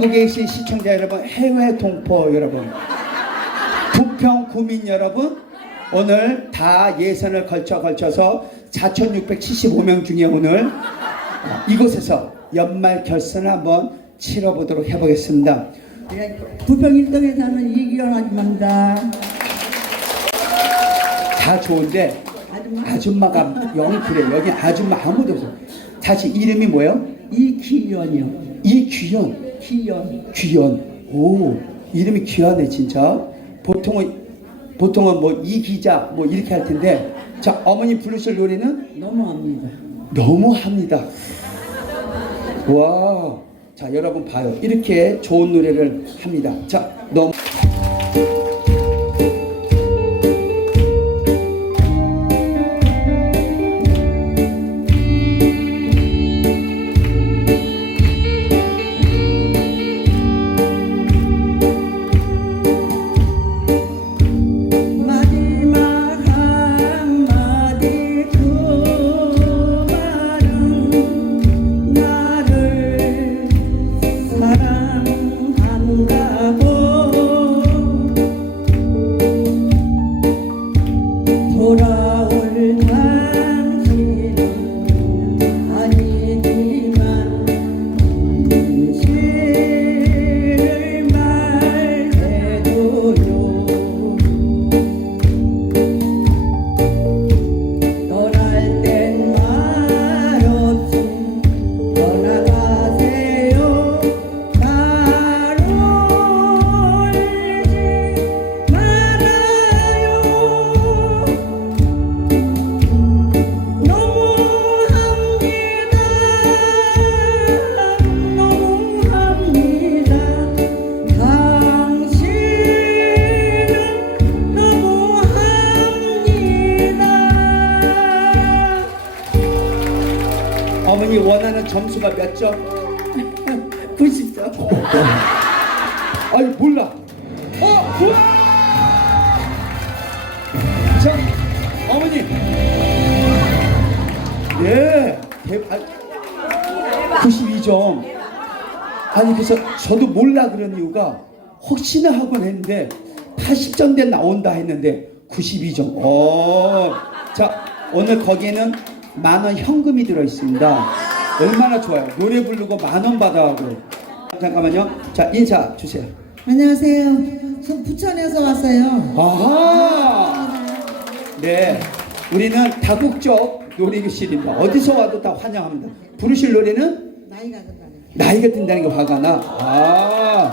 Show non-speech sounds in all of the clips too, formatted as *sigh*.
전국에 계신 시청자 여러분, 해외 동포 여러분, 부평 구민 여러분, 오늘 다 예선을 걸쳐 걸쳐서 4,675명 중에 오늘 어, 이곳에서 연말 결선을 한번 치러보도록 해보겠습니다. 부평 1동에 사는 이기현 아줌마입니다. 다 좋은데 아줌마 아줌마 가 영 그래 여기 아줌마 아무도 없어. 다시 이름이 뭐예요? 이기현이요. 이귀연. 기현. 귀연. 오, 이름이 귀하네, 진짜. 보통은, 보통은 뭐, 이 기자, 뭐, 이렇게 할 텐데. 자, 어머니 부르실 노래는 너무합니다. 너무합니다. 와. 자, 여러분 봐요. 이렇게 좋은 노래를 합니다. 자, 너무. 90점. 90점. *laughs* *laughs* 아니 몰라. 어, 우와! 자, 어머니. 예, 대박. 92점. 아, 아니 그래서 저도 몰라 그런 이유가 혹시나 하곤 했는데 80점대 나온다 했는데 92점. 어. 자, 오늘 거기에는 만 원 현금이 들어 있습니다. 얼마나 좋아요. 노래 부르고 만 원 받아가고. 잠깐만요. 자, 인사 주세요. 안녕하세요 저 부천에서 왔어요 아하! 네. 우리는 다국적 놀이교실입니다. 어디서 와도 다 환영합니다. 부르실 노래는 나이가 그다네 나이가 든다는 게 화가 나. 아.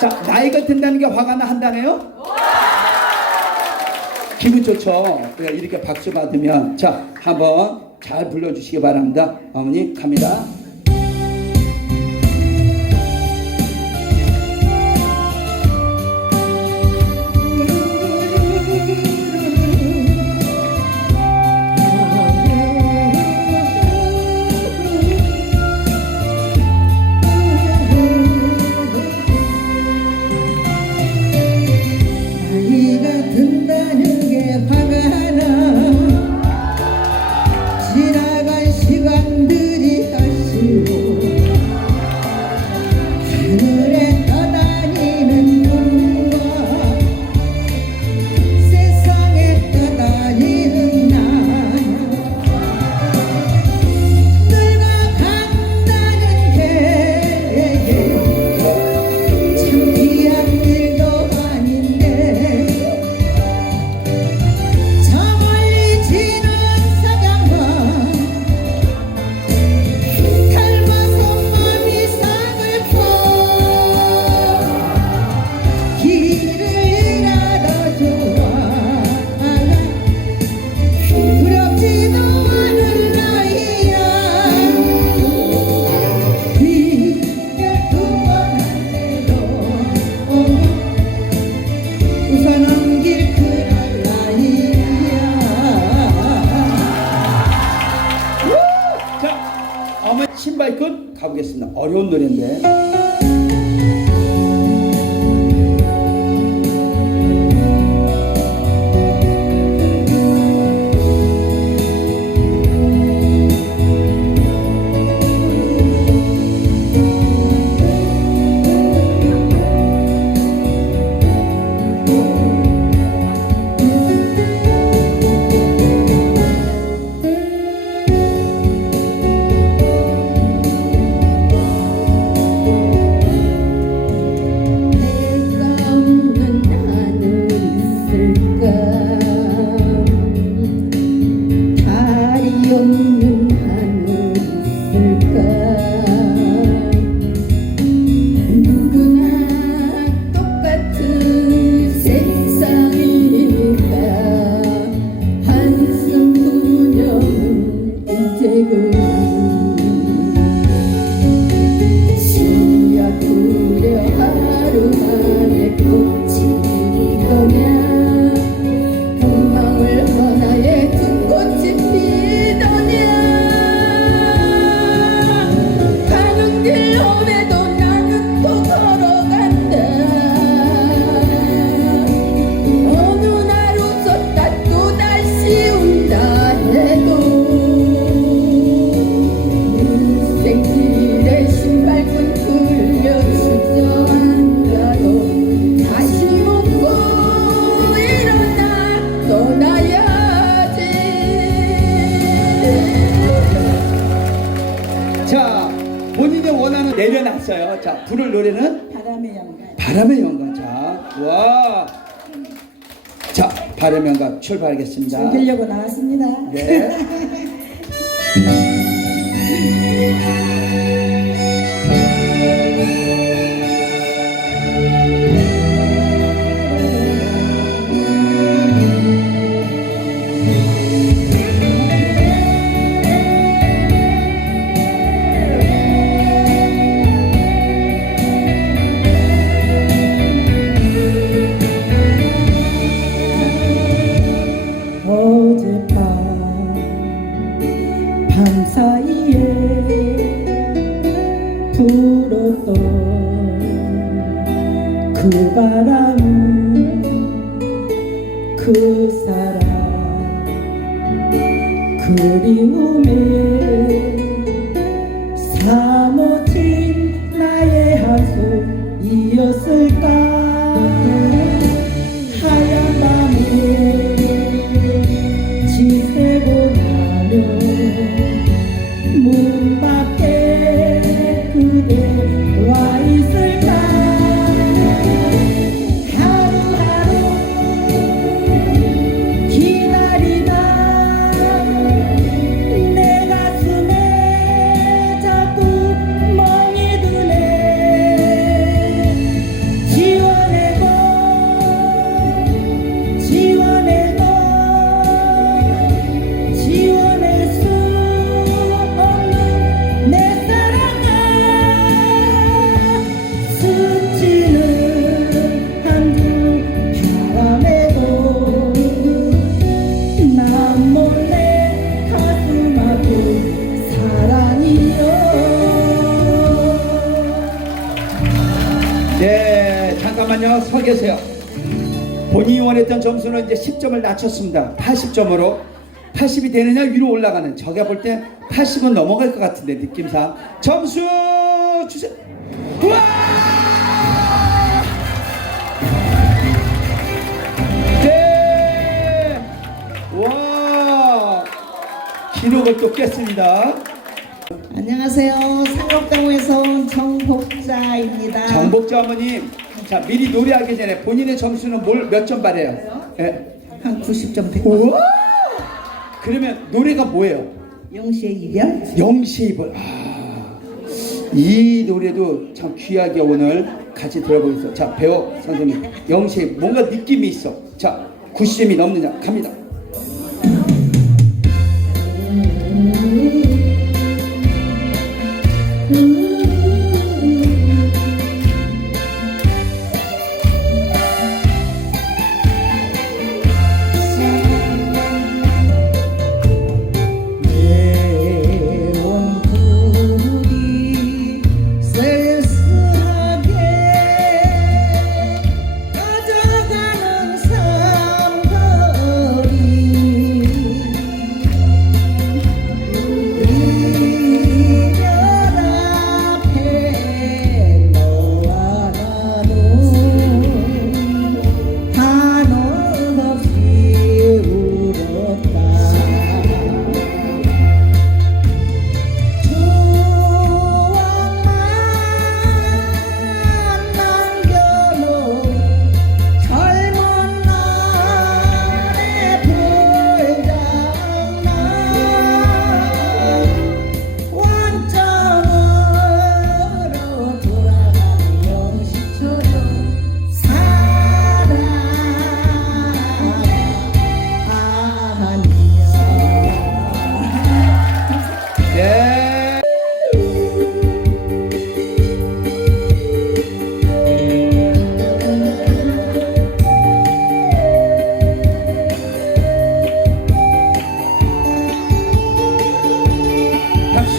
자, 나이가 든다는 게 화가 나 한다네요? 기분 좋죠? 그래, 이렇게 박수 받으면. 자, 한번 잘 불러주시기 바랍니다. 어머니, 갑니다. 노래인데. 내려놨어요. 자, 부를 노래는 바람의 영광. 바람의 영광. 자, 와. 자, 바람의 영광 출발하겠습니다. 즐기려고 나왔습니다. 네. *laughs* 밤 사이에 불었던 그 바람 그 사람 그리움에 잠깐만요. 서 계세요. 본인이 원했던 점수는 이제 10점을 낮췄습니다. 80점으로. 80이 되느냐 위로 올라가는. 제가 볼때 80은 넘어갈 것 같은데 느낌상. 점수 주세요. 우와! 네. 와. 기록을 또 깼습니다. 안녕하세요. 상록동에서 온 정복자입니다. 정복자 어머님, 자 미리 노래하기 전에 본인의 점수는 뭘 몇 점 받아요? 예. 한 90점 백. 우와! 그러면 노래가 뭐예요? 영시의 이별. 영시입을. 아, 이 노래도 참 귀하게 오늘 같이 들어보겠습니다. 자, 배우 선생님, 영시입 뭔가 느낌이 있어. 자, 90점이 넘느냐? 갑니다.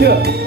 这